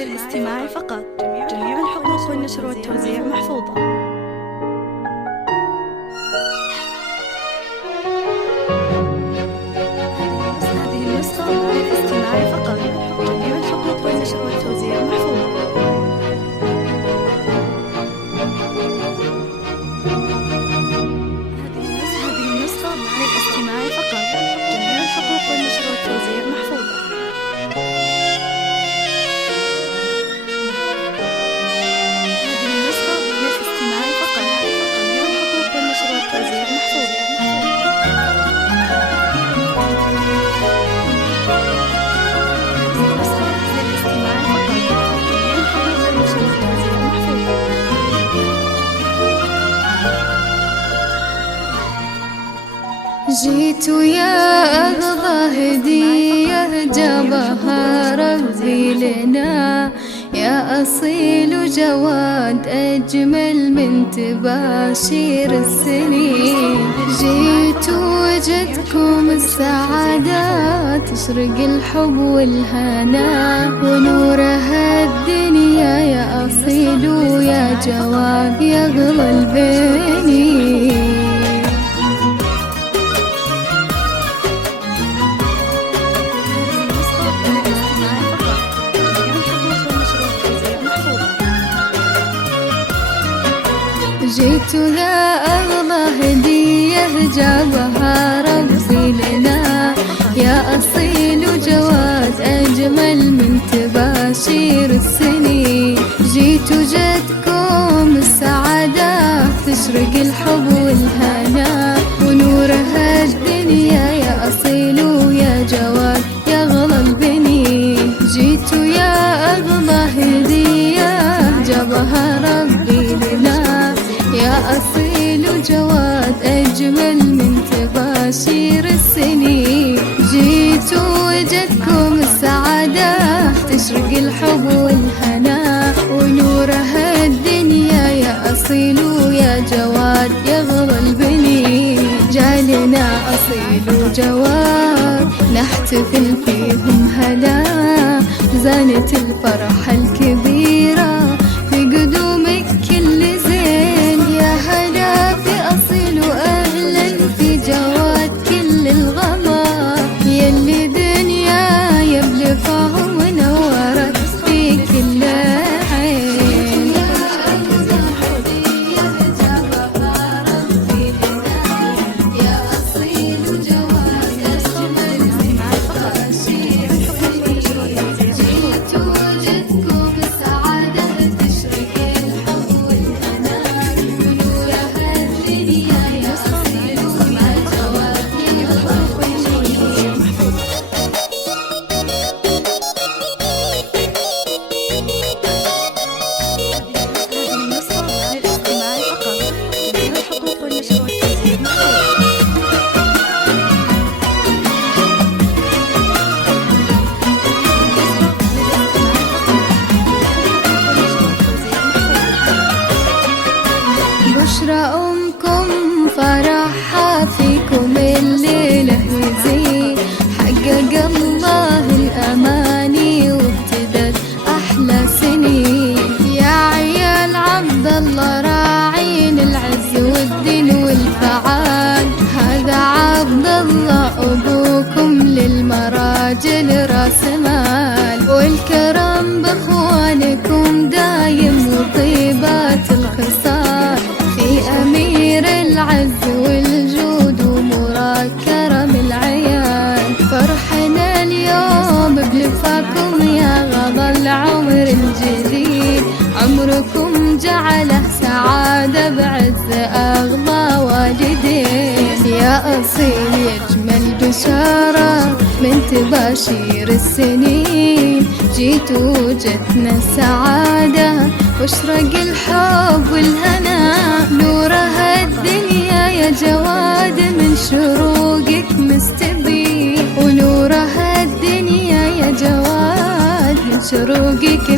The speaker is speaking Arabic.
للاستماع فقط. جميع الحقوق والنشر والتوزيع محفوظة. هذه النسخة للاستماع فقط. جميع الحقوق والنشر والتوزيع محفوظة. هذه النسخة للاستماع فقط. جميع الحقوق والنشر والتوزيع محفوظة. جيت يا أغلى هدية جابها ربي لنا، يا أصيل جواد أجمل من تباشير السنين. جيت وجدكم السعادة تشرق الحب والهنا، ونورها الدنيا يا أصيل يا جواد يا أغلى البنين. جيت يا أغلى هدية جابها ربي لنا، يا أصيل جواد أجمل من تباشير السنين. جيت وجدكم السعادة تشرق الحب والهنا، ونورها الدنيا يا أصيل يا جواد يا أغلى البنين. جيت يا أغلى هدية جابها ربي لنا، يا أصيل جواد أجمل من تباشير السنين. جيت وجدكم السعادة تشرق الحب والهنا، ونورها الدنيا يا أصيل يا جواد يا أغلى البنين. جالنا أصيل جواد نحتفل فيهم هلا، زانت الفرحة الكبيرة في قدومك كل زين. يا هلا في أصيل وأهلا في جواد كل الغمار، يلي دنيا يبلي فهم ونورت في كل عين. بشرى أمكم فرحها فيكم الليلة يزيد، حقق الله الأماني وابتدت أحلى سنين. يا عيال عبد الله راعين العز والدين والفعال، هذا عبد الله أبوكم للمراجل راس مال، والكرم بإخوانكم دايم وطيبات الخصال. في أمير العز والجود ومراد كرم العيال، فرحنا اليوم بلفاكم يا غضى العمر الجديد. عمركم جعله سعادة بعز أغلى والدين. يا أصيل يجمل بشارة من تباشير السنين، جيت وجدنا السعادة واشرق الحب والهنا، نورها الدنيا يا جواد من شروقك مستبين. ونورها الدنيا يا جواد من شروقك